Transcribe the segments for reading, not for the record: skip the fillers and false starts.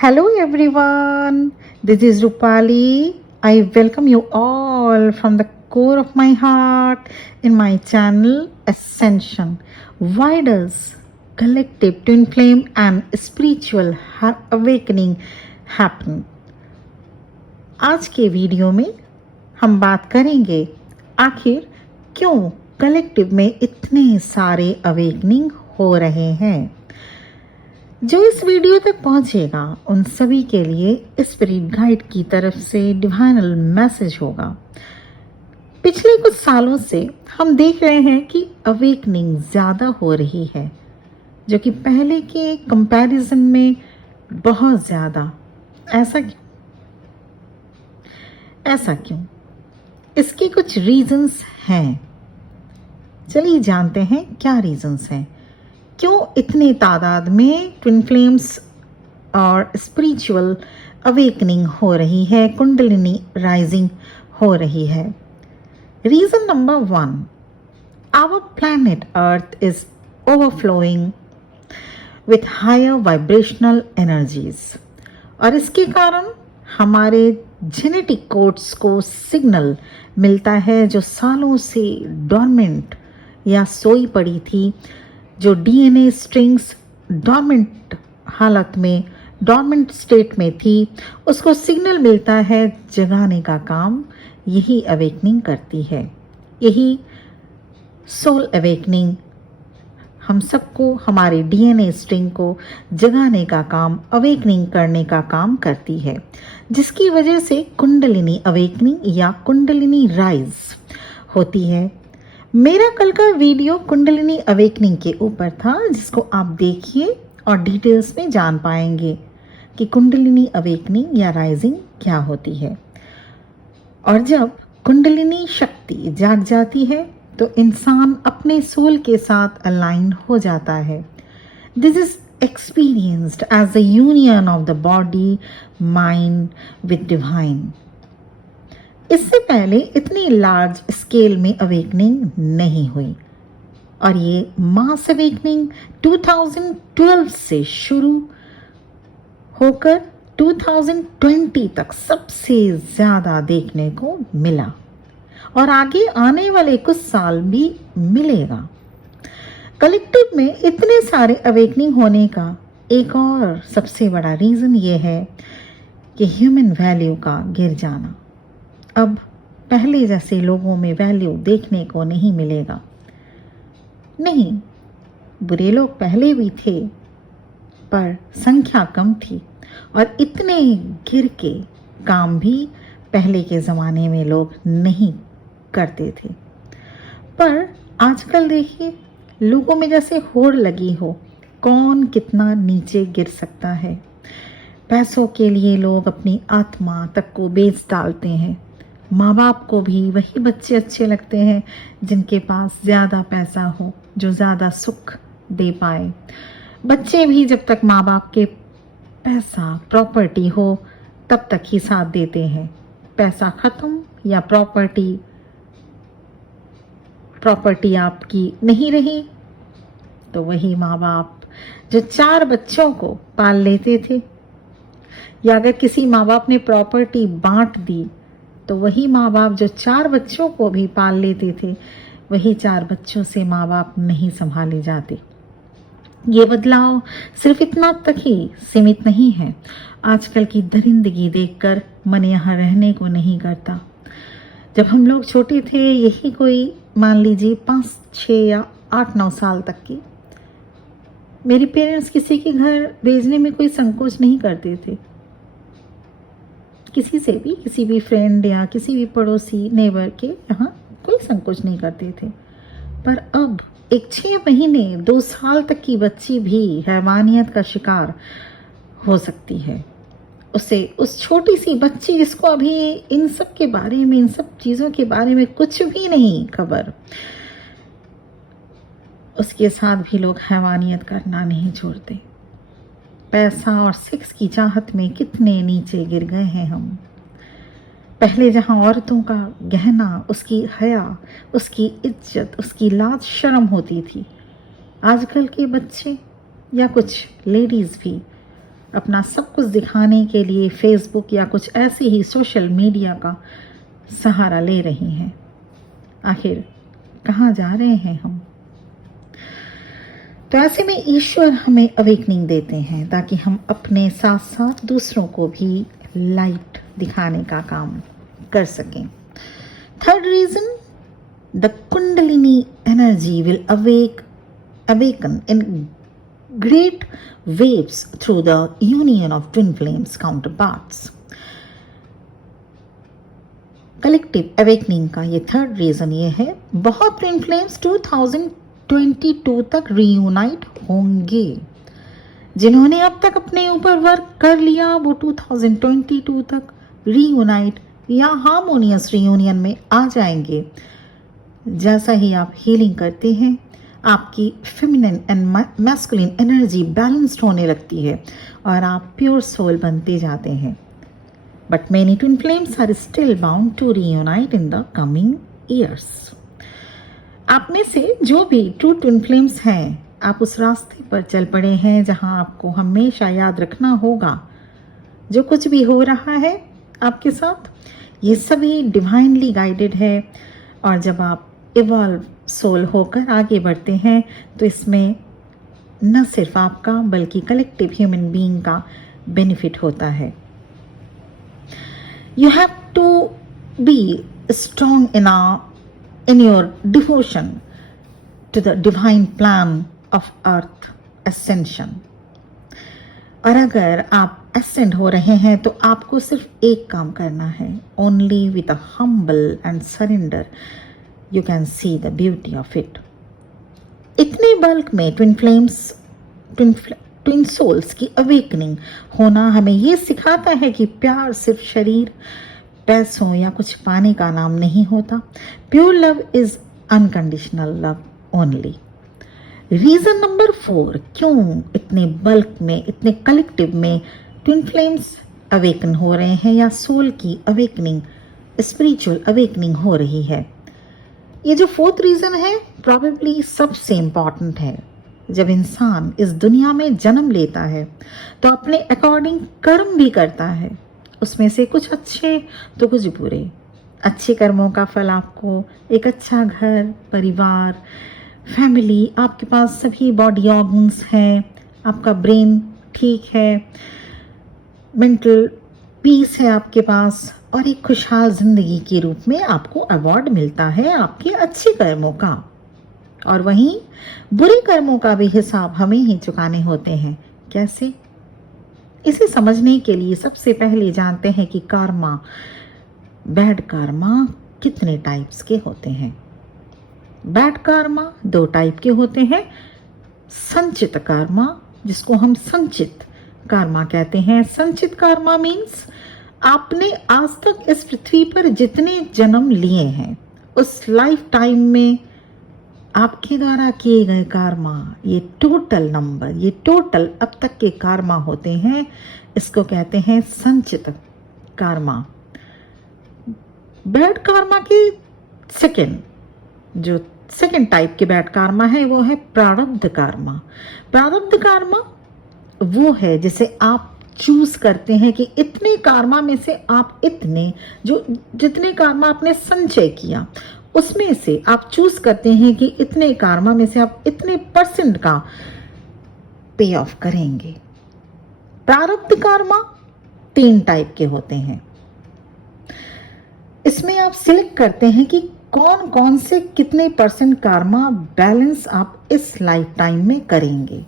Hello everyone, this is Rupali. I welcome you all from the core of my heart in my channel Ascension. Why does collective twin flame and spiritual awakening happen? आज के video में हम बात करेंगे आखिर क्यों collective में इतने सारे अवेकनिंग हो रहे हैं। जो इस वीडियो तक पहुंचेगा उन सभी के लिए स्पिरिट गाइड की तरफ से डिवाइनल मैसेज होगा। पिछले कुछ सालों से हम देख रहे हैं कि अवेकनिंग ज़्यादा हो रही है, जो कि पहले के कंपैरिजन में बहुत ज़्यादा। ऐसा क्यों? इसके कुछ रीजंस हैं। चलिए जानते हैं क्या रीजंस हैं। क्यों इतनी तादाद में ट्विन फ्लेम्स और स्पिरिचुअल अवेकनिंग हो रही है, कुंडलिनी राइजिंग हो रही है। Reason number 1, our planet earth is overflowing with higher vibrational energies, और इसके कारण हमारे जेनेटिक कोड्स को सिग्नल मिलता है जो सालों से डॉर्मेंट या सोई पड़ी थी। जो डीएनए स्ट्रिंग्स डॉर्मेंट हालत में, डॉर्मेंट स्टेट में थी, उसको सिग्नल मिलता है। जगाने का काम यही अवेकनिंग करती है। यही सोल अवेकनिंग हम सबको, हमारे डीएनए स्ट्रिंग को जगाने का काम, अवेकनिंग करने का काम करती है, जिसकी वजह से कुंडलिनी अवेकनिंग या कुंडलिनी राइज होती है। मेरा कल का वीडियो कुंडलिनी अवेकनिंग के ऊपर था, जिसको आप देखिए और डिटेल्स में जान पाएंगे कि कुंडलिनी अवेकनिंग या राइजिंग क्या होती है। और जब कुंडलिनी शक्ति जाग जाती है तो इंसान अपने सोल के साथ अलाइन हो जाता है। This is experienced as the union of the body mind with divine. इससे पहले इतनी लार्ज स्केल में अवेकनिंग नहीं हुई, और ये मास अवेकनिंग 2012 से शुरू होकर 2020 तक सबसे ज़्यादा देखने को मिला, और आगे आने वाले कुछ साल भी मिलेगा। कलेक्टिव में इतने सारे अवेकनिंग होने का एक और सबसे बड़ा रीज़न ये है कि ह्यूमन वैल्यू का गिर जाना। अब पहले जैसे लोगों में वैल्यू देखने को नहीं मिलेगा। नहीं, बुरे लोग पहले भी थे, पर संख्या कम थी, और इतने गिर के काम भी पहले के ज़माने में लोग नहीं करते थे। पर आजकल देखिए, लोगों में जैसे होड़ लगी हो, कौन कितना नीचे गिर सकता है। पैसों के लिए लोग अपनी आत्मा तक को बेच डालते हैं। माँ बाप को भी वही बच्चे अच्छे लगते हैं जिनके पास ज़्यादा पैसा हो, जो ज़्यादा सुख दे पाए। बच्चे भी जब तक माँ बाप के पैसा, प्रॉपर्टी हो, तब तक ही साथ देते हैं। पैसा ख़त्म या प्रॉपर्टी आपकी नहीं रही, तो वही माँ बाप जो 4 बच्चों को पाल लेते थे, या अगर किसी माँ बाप ने प्रॉपर्टी बांट दी, तो वही माँ बाप जो 4 बच्चों को भी पाल लेते थे, वही 4 बच्चों से माँ बाप नहीं संभाले जाते। ये बदलाव सिर्फ इतना तक ही सीमित नहीं है। आजकल की दरिंदगी देखकर मन यहाँ रहने को नहीं करता। जब हम लोग छोटे थे, यही कोई मान लीजिए 5, 6 या 8, 9 साल तक की, मेरे पेरेंट्स किसी के घर भेजने में कोई संकोच नहीं करते थे। किसी भी फ्रेंड या किसी भी पड़ोसी, नेबर के यहाँ कोई संकोच नहीं करते थे। पर अब एक 6 महीने 2 साल तक की बच्ची भी हैवानियत का शिकार हो सकती है। उस छोटी सी बच्ची जिसको अभी इन सब के बारे में, इन सब चीज़ों के बारे में कुछ भी नहीं खबर, उसके साथ भी लोग हैवानियत करना नहीं छोड़ते। पैसा और सेक्स की चाहत में कितने नीचे गिर गए हैं हम। पहले जहां औरतों का गहना, उसकी हया, उसकी इज्जत, उसकी लाज शर्म होती थी, आजकल के बच्चे या कुछ लेडीज़ भी अपना सब कुछ दिखाने के लिए फेसबुक या कुछ ऐसे ही सोशल मीडिया का सहारा ले रही हैं। आखिर कहाँ जा रहे हैं हम? तो ऐसे में ईश्वर हमें अवेकनिंग देते हैं ताकि हम अपने साथ साथ दूसरों को भी लाइट दिखाने का काम कर सकें। Third reason, the kundalini energy will awaken in great waves through the union of twin flames counterparts. Collective awakening का ये थर्ड रीजन ये है, बहुत ट्विन फ्लेम्स 2022 तक रीयूनाइट होंगे। जिन्होंने अब तक अपने ऊपर वर्क कर लिया वो 2022 तक रीयूनाइट या हार्मोनियस रीयूनियन में आ जाएंगे। जैसा ही आप हीलिंग करते हैं आपकी feminine and masculine energy balanced होने लगती है और आप प्योर सोल बनते जाते हैं। But many twin flames are still bound to reunite in the coming years. आप में से जो भी ट्रू ट्विन फ्लेम्स हैं, आप उस रास्ते पर चल पड़े हैं जहां आपको हमेशा याद रखना होगा जो कुछ भी हो रहा है आपके साथ ये सभी डिवाइनली गाइडेड है। और जब आप इवॉल्व सोल होकर आगे बढ़ते हैं तो इसमें न सिर्फ आपका बल्कि कलेक्टिव ह्यूमन बीइंग का बेनिफिट होता है। You have to be strong in your devotion to the divine plan of earth ascension. और अगर आप ascend हो रहे हैं तो आपको सिर्फ एक काम करना है, only with a humble and surrender you can see the beauty of it. इतने बल्क में ट्विन सोल्स की अवेकनिंग होना हमें ये सिखाता है कि प्यार सिर्फ शरीर, पैसों या कुछ पाने का नाम नहीं होता। Pure love is unconditional love only. Reason number 4, क्यों इतने बल्क में, इतने कलेक्टिव में ट्विन फ्लेम्स अवेकन हो रहे हैं या सोल की अवेकनिंग, स्पिरिचुअल अवेकनिंग हो रही है। ये जो फोर्थ रीजन है प्रॉबेबली सबसे इंपॉर्टेंट है। जब इंसान इस दुनिया में जन्म लेता है तो अपने अकॉर्डिंग कर्म भी करता है, उसमें से कुछ अच्छे तो कुछ बुरे। अच्छे कर्मों का फल आपको एक अच्छा घर, परिवार, फैमिली, आपके पास सभी बॉडी ऑर्गन्स हैं, आपका ब्रेन ठीक है, मेंटल पीस है आपके पास और एक खुशहाल जिंदगी के रूप में आपको अवार्ड मिलता है आपके अच्छे कर्मों का। और वहीं बुरे कर्मों का भी हिसाब हमें ही चुकाने होते हैं। कैसे? इसे समझने के लिए सबसे पहले जानते हैं कि कार्मा, बैड कार्मा कितने टाइप्स के होते हैं। बैड कार्मा 2 टाइप के होते हैं। संचित कार्मा, जिसको हम संचित कार्मा कहते हैं। संचित कार्मा मीन्स आपने आज तक इस पृथ्वी पर जितने जन्म लिए हैं उस लाइफ टाइम में आपके द्वारा किए गए कार्मा, ये टोटल नंबर, ये टोटल अब तक के कार्मा होते हैं। इसको कहते हैं संचित कार्मा। बैड कार्मा के जो सेकंड टाइप के बैड कार्मा है वो है प्रारब्ध कार्मा। प्रारब्ध कार्मा वो है जिसे आप चूज करते हैं कि इतने कार्मा में से आप जितने कार्मा आपने संचय किया उसमें से आप चूज करते हैं कि इतने कार्मा में से आप इतने % का पे ऑफ करेंगे। प्रारब्ध कार्मा 3 टाइप के होते हैं। इसमें आप सिलेक्ट करते हैं कि कौन कौन से कितने % कार्मा बैलेंस आप इस लाइफ टाइम में करेंगे।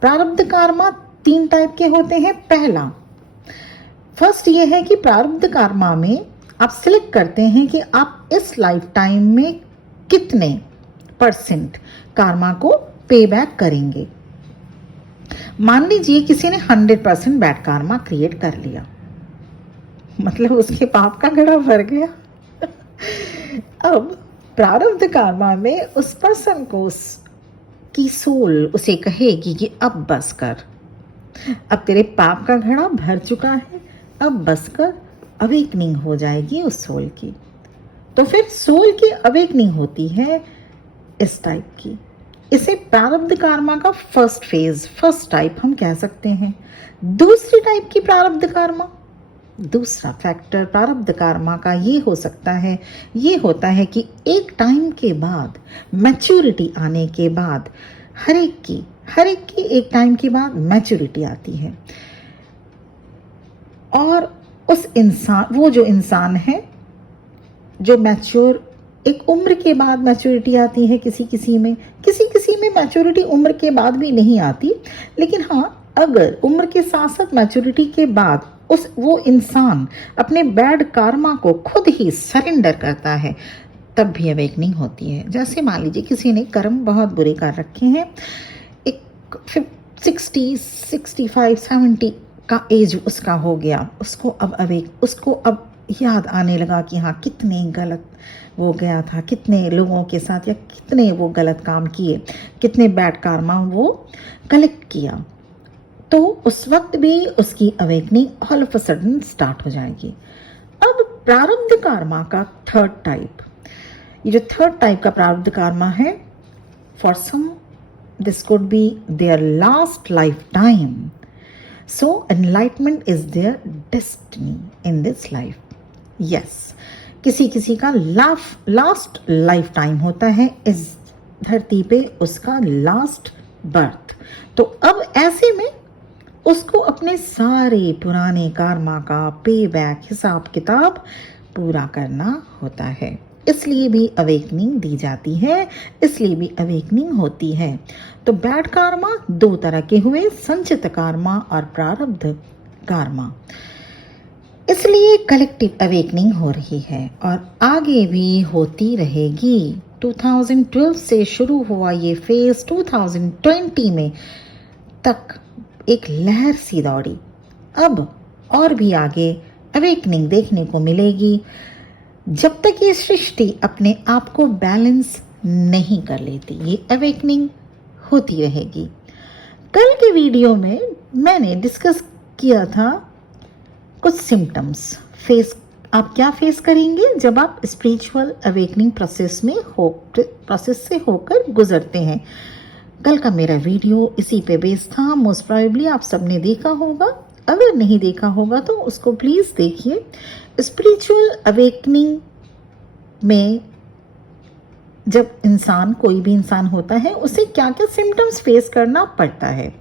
प्रारब्ध कार्मा 3 टाइप के होते हैं। फर्स्ट ये है कि प्रारब्ध कार्मा में आप सिलेक्ट करते हैं कि आप इस लाइफ टाइम में कितने % कार्मा को पे बैक करेंगे। मान लीजिए किसी ने 100% बैड कार्मा क्रिएट कर लिया, मतलब उसके पाप का घड़ा भर गया। अब प्रारब्ध कार्मा में उस पर्सन को की सोल उसे कहेगी कि अब बस कर, अब तेरे पाप का घड़ा भर चुका है, अब बस कर। अवेकनिंग हो जाएगी उस सोल की। तो फिर सोल की अवेकनिंग होती है इस टाइप की। इसे प्रारब्ध कर्मा का फर्स्ट फेज, फर्स्ट टाइप हम कह सकते हैं। दूसरी टाइप की प्रारब्ध कर्मा, दूसरा फैक्टर प्रारब्ध कर्मा का ये हो सकता है, ये होता है कि एक टाइम के बाद, मैच्योरिटी आने के बाद, हर एक की एक टाइम के बाद मैच्योरिटी आती है, और उस इंसान, वो जो इंसान है जो मैच्योर, एक उम्र के बाद मैच्योरिटी आती है, किसी किसी में मैच्योरिटी उम्र के बाद भी नहीं आती, लेकिन हाँ, अगर उम्र के साथ साथ मैच्योरिटी के बाद वो इंसान अपने बैड कार्मा को खुद ही सरेंडर करता है, तब भी अवेकनिंग होती है। जैसे मान लीजिए किसी ने कर्म बहुत बुरे कर रखे हैं, एक 60, 65, 70 का एज उसका हो गया, उसको अब याद आने लगा कि हाँ, कितने गलत वो गया था, कितने लोगों के साथ, या कितने वो गलत काम किए, कितने बैड कार्मा वो कलेक्ट किया, तो उस वक्त भी उसकी awakening all of a sudden start हो जाएगी। अब प्रारब्ध कर्मा का थर्ड टाइप, ये जो थर्ड टाइप का प्रारब्ध कर्मा है, for some this could be their last lifetime, so enlightenment is their destiny in this life. Yes, किसी का लास्ट लाइफ टाइम होता है इस धरती पे, उसका लास्ट बर्थ। तो अब ऐसे में उसको अपने सारे पुराने कर्मा का पे बैक, हिसाब किताब पूरा करना होता है, इसलिए भी अवेकनिंग दी जाती है, इसलिए भी अवेकनिंग होती है। तो बैड कर्मा दो तरह के हुए, संचित कर्मा और प्रारब्ध कर्मा, इसलिए कलेक्टिव अवेकनिंग हो रही है और आगे भी होती रहेगी। 2012 से शुरू हुआ ये फेज 2020 में तक एक लहर सी दौड़ी, अब और भी आगे अवेकनिंग देखने को मिलेगी, जब तक ये सृष्टि अपने आप को बैलेंस नहीं कर लेती, ये अवेकनिंग होती रहेगी। कल के वीडियो में मैंने डिस्कस किया था कुछ सिम्टम्स फेस, आप क्या फेस करेंगे जब आप स्पिरिचुअल अवेकनिंग प्रोसेस से होकर गुजरते हैं। कल का मेरा वीडियो इसी पे बेस्ड था, मोस्ट प्रोबेबली आप सबने देखा होगा, अगर नहीं देखा होगा तो उसको प्लीज़ देखिए। स्पिरिचुअल अवेकनिंग में जब कोई भी इंसान होता है, उसे क्या क्या सिम्टम्स फेस करना पड़ता है,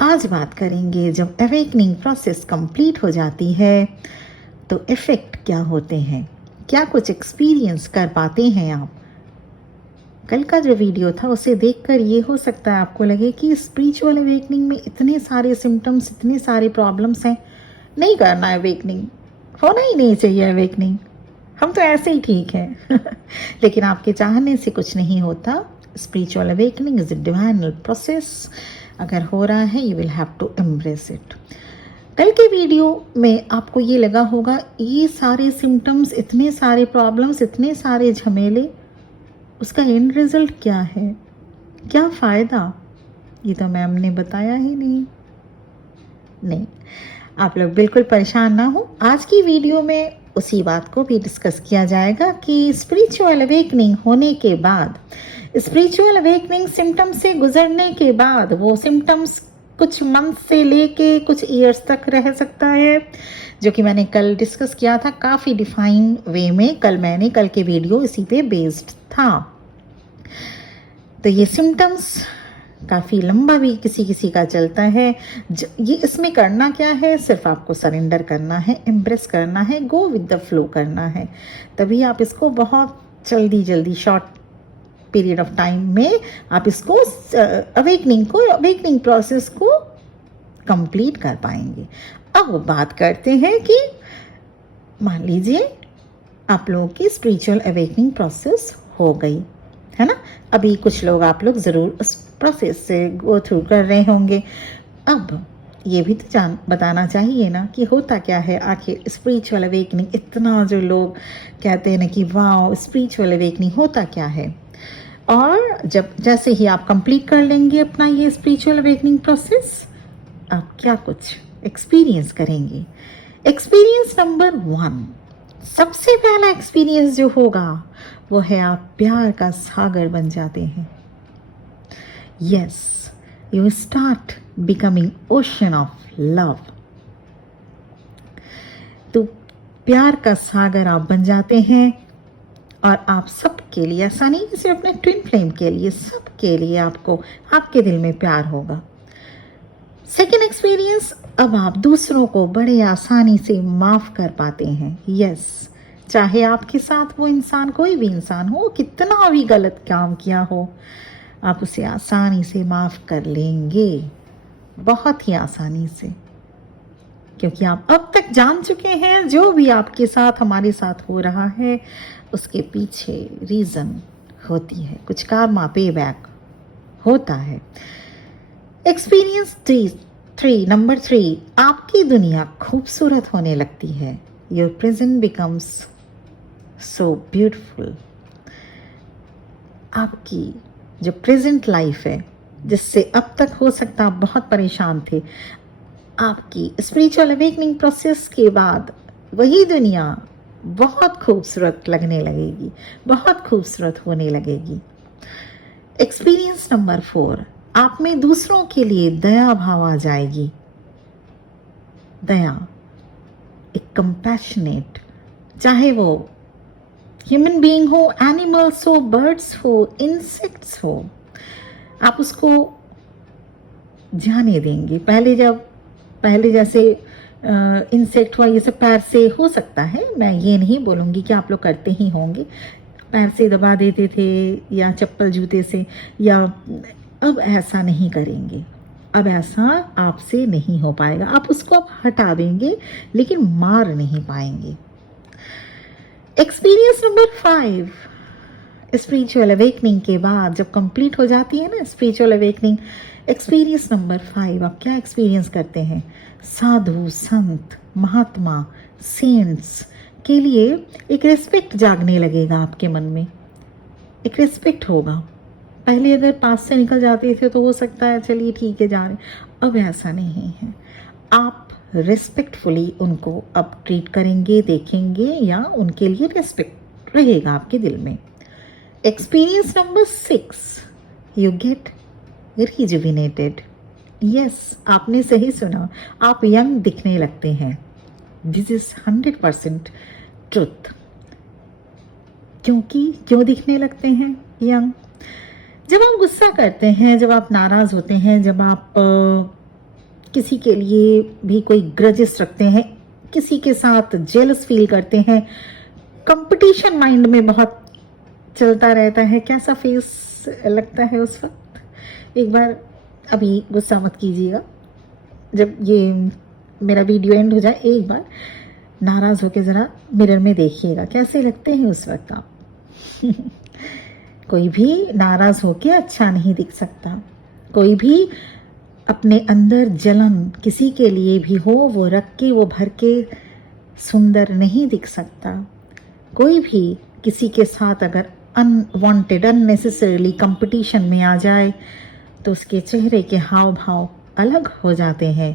आज बात करेंगे। जब अवेकनिंग प्रोसेस कंप्लीट हो जाती है तो इफ़ेक्ट क्या होते हैं, क्या कुछ एक्सपीरियंस कर पाते हैं आप। कल का जो वीडियो था उसे देखकर ये हो सकता है आपको लगे कि स्पिरिचुअल अवेकनिंग में इतने सारे सिम्टम्स, इतने सारे प्रॉब्लम्स हैं, नहीं करना है अवेकनिंग, होना ही नहीं चाहिए अवेकनिंग, हम तो ऐसे ही ठीक हैं। लेकिन आपके चाहने से कुछ नहीं होता। Spiritual awakening is a divinal process, अगर हो रहा है you will have to embrace it. कल के वीडियो में आपको ये लगा होगा, ये सारे सिम्टम्स, इतने सारे प्रॉब्लम्स, इतने सारे झमेले, उसका एंड रिजल्ट क्या है, क्या फ़ायदा, ये तो मैम ने बताया ही नहीं। आप लोग बिल्कुल परेशान ना हो, आज की वीडियो में उसी बात को भी डिस्कस किया जाएगा कि स्पिरिचुअल अवेकनिंग होने के बाद, स्पिरिचुअल अवेकनिंग सिम्टम्स से गुजरने के बाद, वो सिम्टम्स कुछ मंथ से लेके कुछ ईयर्स तक रह सकता है, जो कि मैंने कल डिस्कस किया था काफ़ी डिफाइन वे में। कल के वीडियो इसी पे बेस्ड था। तो ये सिम्टम्स काफ़ी लंबा भी किसी का चलता है। ये इसमें करना क्या है, सिर्फ आपको सरेंडर करना है, एम्ब्रेस करना है, गो विद द फ्लो करना है, तभी आप इसको बहुत जल्दी शॉर्ट पीरियड ऑफ टाइम में आप इसको अवेकनिंग प्रोसेस को कंप्लीट कर पाएंगे। अब वो बात करते हैं कि मान लीजिए आप लोगों की स्पिरिचुअल अवेकनिंग प्रोसेस हो गई है ना, अभी कुछ लोग आप लोग ज़रूर उस प्रोसेस से गो थ्रू कर रहे होंगे। अब ये भी तो बताना चाहिए ना कि होता क्या है आखिर स्पिरिचुअल अवेकनिंग, इतना जो लोग कहते हैं ना कि वाह स्पिरिचुअल अवेकनिंग, होता क्या है। और जैसे ही आप कंप्लीट कर लेंगे अपना ये स्पिरिचुअल अवेकनिंग प्रोसेस, आप क्या कुछ एक्सपीरियंस करेंगे। एक्सपीरियंस नंबर 1, सबसे पहला एक्सपीरियंस जो होगा वो है आप प्यार का सागर बन जाते हैं। Yes, you start becoming ocean of love. तो प्यार का सागर आप बन जाते हैं और आप सबके लिए, ऐसा नहीं कि सिर्फ अपने ट्विन फ्लेम के लिए, सबके लिए आपको आपके दिल में प्यार होगा. सेकेंड एक्सपीरियंस, अब आप दूसरों को बड़े आसानी से माफ कर पाते हैं. यस, चाहे आपके साथ वो इंसान, कोई भी इंसान हो, कितना भी गलत काम किया हो, आप उसे आसानी से माफ कर लेंगे, बहुत ही आसानी से, क्योंकि आप अब तक जान चुके हैं जो भी आपके साथ, हमारे साथ हो रहा है, उसके पीछे रीजन होती है, कुछ कर्मा पे बैक होता है. एक्सपीरियंस 3, नंबर 3, आपकी दुनिया खूबसूरत होने लगती है. Your present becomes so beautiful. आपकी जो प्रेजेंट लाइफ है, जिससे अब तक हो सकता आप बहुत परेशान थे, आपकी स्पिरिचुअल अवेकनिंग प्रोसेस के बाद वही दुनिया बहुत खूबसूरत लगने लगेगी, बहुत खूबसूरत होने लगेगी. एक्सपीरियंस नंबर 4, आप में दूसरों के लिए दया भाव आ जाएगी. दया, एक कंपैशनेट, चाहे वो ह्यूमन बीइंग हो, एनिमल्स हो, बर्ड्स हो, इंसेक्ट्स हो, आप उसको जाने देंगे. पहले जैसे इंसेक्ट हुआ, ये सब पैर से हो सकता है, मैं ये नहीं बोलूँगी कि आप लोग करते ही होंगे, पैर से दबा देते थे या चप्पल जूते से, या अब ऐसा नहीं करेंगे. अब ऐसा आपसे नहीं हो पाएगा. आप उसको अब हटा देंगे, लेकिन मार नहीं पाएंगे. एक्सपीरियंस नंबर 5, स्पिरिचुअल अवेकनिंग के बाद जब कंप्लीट हो जाती है ना स्पिरिचुअल अवेकनिंग, एक्सपीरियंस नंबर 5, आप क्या एक्सपीरियंस करते हैं? साधु, संत, महात्मा, सेंट्स के लिए एक रिस्पेक्ट जागने लगेगा आपके मन में, एक रिस्पेक्ट होगा. पहले अगर पास से निकल जाते थे तो हो सकता है चलिए ठीक है जा रहे, अब ऐसा नहीं है. आप रिस्पेक्टफुली उनको अब ट्रीट करेंगे, देखेंगे, या उनके लिए रिस्पेक्ट रहेगा आपके दिल में. Experience number 6, you get rejuvenated. Yes, आपने सही सुना, आप यंग दिखने लगते हैं. This is 100% truth. क्यों दिखने लगते हैं यंग? जब आप गुस्सा करते हैं, जब आप नाराज होते हैं, जब आप किसी के लिए भी कोई ग्रजेस रखते हैं, किसी के साथ जेलस फील करते हैं, कंपटीशन माइंड में बहुत चलता रहता है, कैसा फेस लगता है उस वक्त? एक बार, अभी गुस्सा मत कीजिएगा, जब ये मेरा वीडियो एंड हो जाए, एक बार नाराज होके ज़रा मिरर में देखिएगा कैसे लगते हैं उस वक्त आप. कोई भी नाराज होके अच्छा नहीं दिख सकता. कोई भी अपने अंदर जलन किसी के लिए भी हो, वो रख के, वो भर के सुंदर नहीं दिख सकता. कोई भी किसी के साथ अगर अनवांटेड, अननेसेसरीली कंपटीशन में आ जाए तो उसके चेहरे के हाव भाव अलग हो जाते हैं.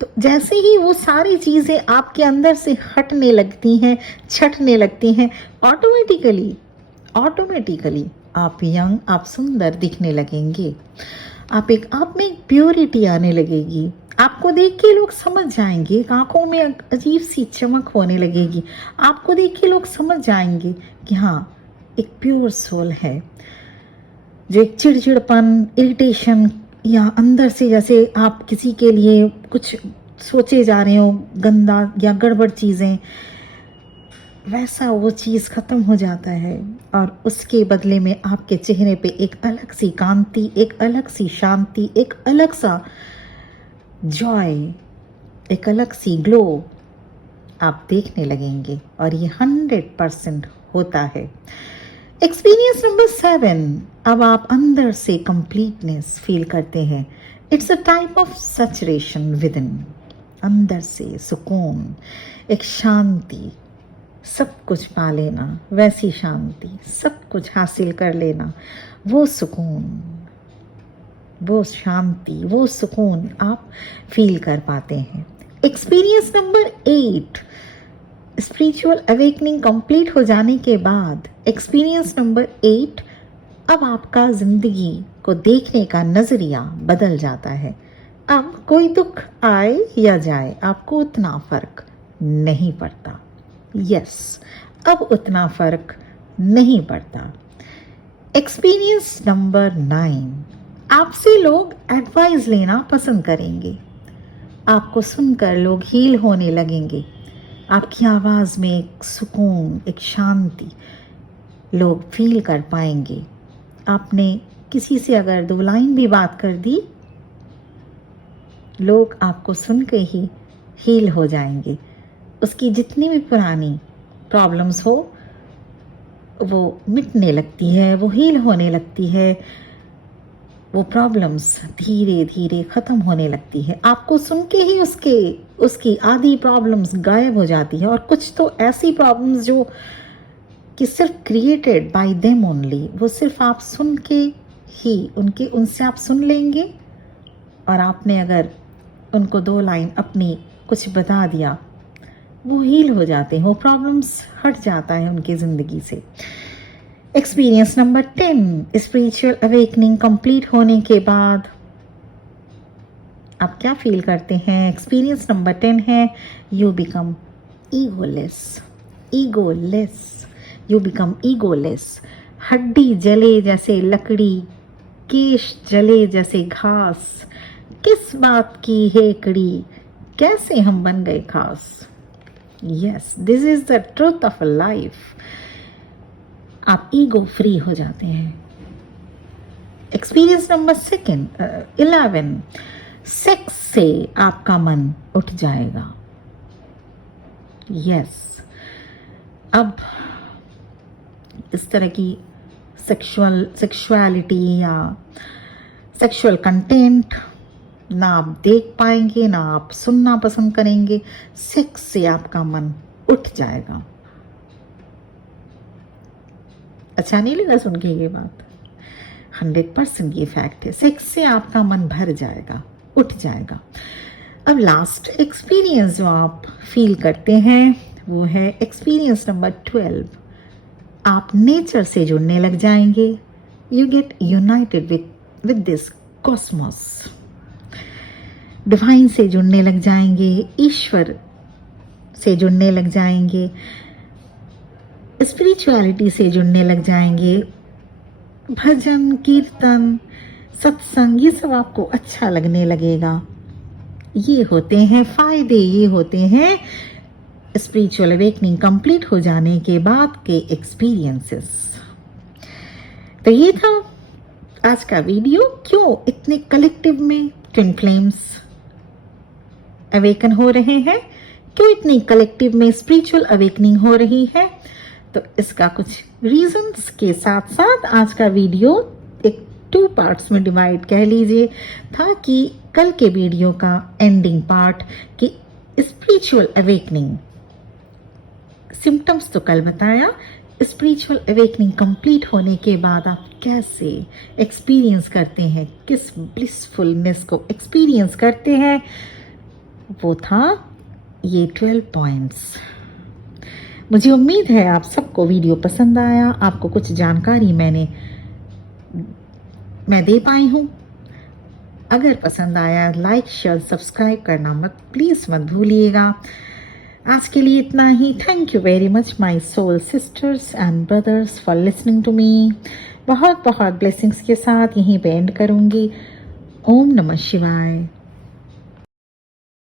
तो जैसे ही वो सारी चीज़ें आपके अंदर से हटने लगती हैं, छटने लगती हैं, ऑटोमेटिकली आप यंग, आप सुंदर दिखने लगेंगे. आप में एक प्योरिटी आने लगेगी. आपको देख के लोग समझ जाएंगे, आंखों में अजीब सी चमक होने लगेगी. आपको देख के लोग समझ जाएंगे कि हाँ, एक प्योर सोल है. जो एक चिड़चिड़पन, इरिटेशन, या अंदर से जैसे आप किसी के लिए कुछ सोचे जा रहे हो, गंदा या गड़बड़ चीज़ें, वैसा वो चीज़ ख़त्म हो जाता है और उसके बदले में आपके चेहरे पे एक अलग सी कांति, एक अलग सी शांति, एक अलग सा जॉय, एक अलग सी ग्लो आप देखने लगेंगे. और ये 100% होता है. एक्सपीरियंस नंबर 7, अब आप अंदर से कंप्लीटनेस फील करते हैं. It's a type of saturation with in. अंदर से सुकून, एक शांति, सब कुछ पा लेना, वैसी शांति, सब कुछ हासिल कर लेना, वो सुकून, वो शांति, वो सुकून आप फील कर पाते हैं. Experience number 8, spiritual awakening complete हो जाने के बाद एक्सपीरियंस नंबर 8, अब आपका जिंदगी को देखने का नजरिया बदल जाता है। अब कोई दुख आए या जाए आपको उतना फर्क नहीं पड़ता। यस, अब उतना फर्क नहीं पड़ता। एक्सपीरियंस नंबर 9, आपसे लोग एडवाइस लेना पसंद करेंगे। आपको सुनकर लोग हील होने लगेंगे। आपकी आवाज़ में एक सुकून, एक शांति लोग फील कर पाएंगे। आपने किसी से अगर 2 लाइन भी बात कर दी, लोग आपको सुन के ही हील हो जाएंगे। उसकी जितनी भी पुरानी प्रॉब्लम्स हो वो मिटने लगती है, वो हील होने लगती है, वो प्रॉब्लम्स धीरे धीरे ख़त्म होने लगती है। आपको सुन के ही उसकी आधी प्रॉब्लम्स गायब हो जाती है। और कुछ तो ऐसी प्रॉब्लम्स जो कि सिर्फ क्रिएटेड बाय देम ओनली, वो सिर्फ आप सुन के ही उनसे आप सुन लेंगे और आपने अगर उनको 2 लाइन अपनी कुछ बता दिया, वो हील हो जाते हैं, वो प्रॉब्लम्स हट जाता है उनकी ज़िंदगी से। Experience number 10, spiritual awakening complete होने के बाद आप क्या फील करते हैं? एक्सपीरियंस नंबर 10 है, you become egoless. You become egoless. हड्डी जले जैसे लकड़ी, केश जले जैसे घास, किस बात की हेकड़ी, कैसे हम बन गए खास। Yes, this is the truth of life. आप ईगो फ्री हो जाते हैं। एक्सपीरियंस नंबर 11, सेक्स से आपका मन उठ जाएगा। यस, अब इस तरह की सेक्सुअलिटी या सेक्सुअल कंटेंट ना आप देख पाएंगे, ना आप सुनना पसंद करेंगे। सेक्स से आपका मन उठ जाएगा। अच्छा नहीं लगा सुन के ये बात? 100% ये फैक्ट है। सेक्स से आपका मन भर जाएगा, उठ जाएगा। अब लास्ट एक्सपीरियंस जो आप फील करते हैं वो है एक्सपीरियंस नंबर 12। आप नेचर से जुड़ने लग जाएंगे। You get United with this Cosmos. Divine से जुड़ने लग जाएंगे, ईश्वर से जुड़ने लग जाएंगे, स्पिरिचुअलिटी से जुड़ने लग जाएंगे। भजन, कीर्तन, सत्संग, ये सब आपको अच्छा लगने लगेगा। ये होते हैं फायदे, ये होते हैं स्पिरिचुअल अवेकनिंग कंप्लीट हो जाने के बाद के एक्सपीरियंसेस। तो ये था आज का वीडियो। क्यों इतने कलेक्टिव में ट्विन फ्लेम्स अवेकन हो रहे हैं, क्यों इतनी कलेक्टिव में स्पिरिचुअल अवेकनिंग हो रही है, तो इसका कुछ रीजंस के साथ साथ आज का वीडियो एक 2 पार्ट्स में डिवाइड कह लीजिए था कि कल के वीडियो का एंडिंग पार्ट कि स्पिरिचुअल अवेकनिंग सिम्टम्स तो कल बताया, स्पिरिचुअल अवेकनिंग कंप्लीट होने के बाद आप कैसे एक्सपीरियंस करते हैं, किस ब्लिसफुलनेस को एक्सपीरियंस करते हैं, वो था ये 12 पॉइंट्स। मुझे उम्मीद है आप सबको वीडियो पसंद आया, आपको कुछ जानकारी मैं दे पाई हूँ। अगर पसंद आया लाइक, शेयर, सब्सक्राइब करना प्लीज़ मत भूलिएगा। आज के लिए इतना ही। Thank you very much my soul sisters and brothers for listening to me. बहुत बहुत ब्लेसिंग्स के साथ यहीं पे एंड करूँगी। ओम नमः शिवाय।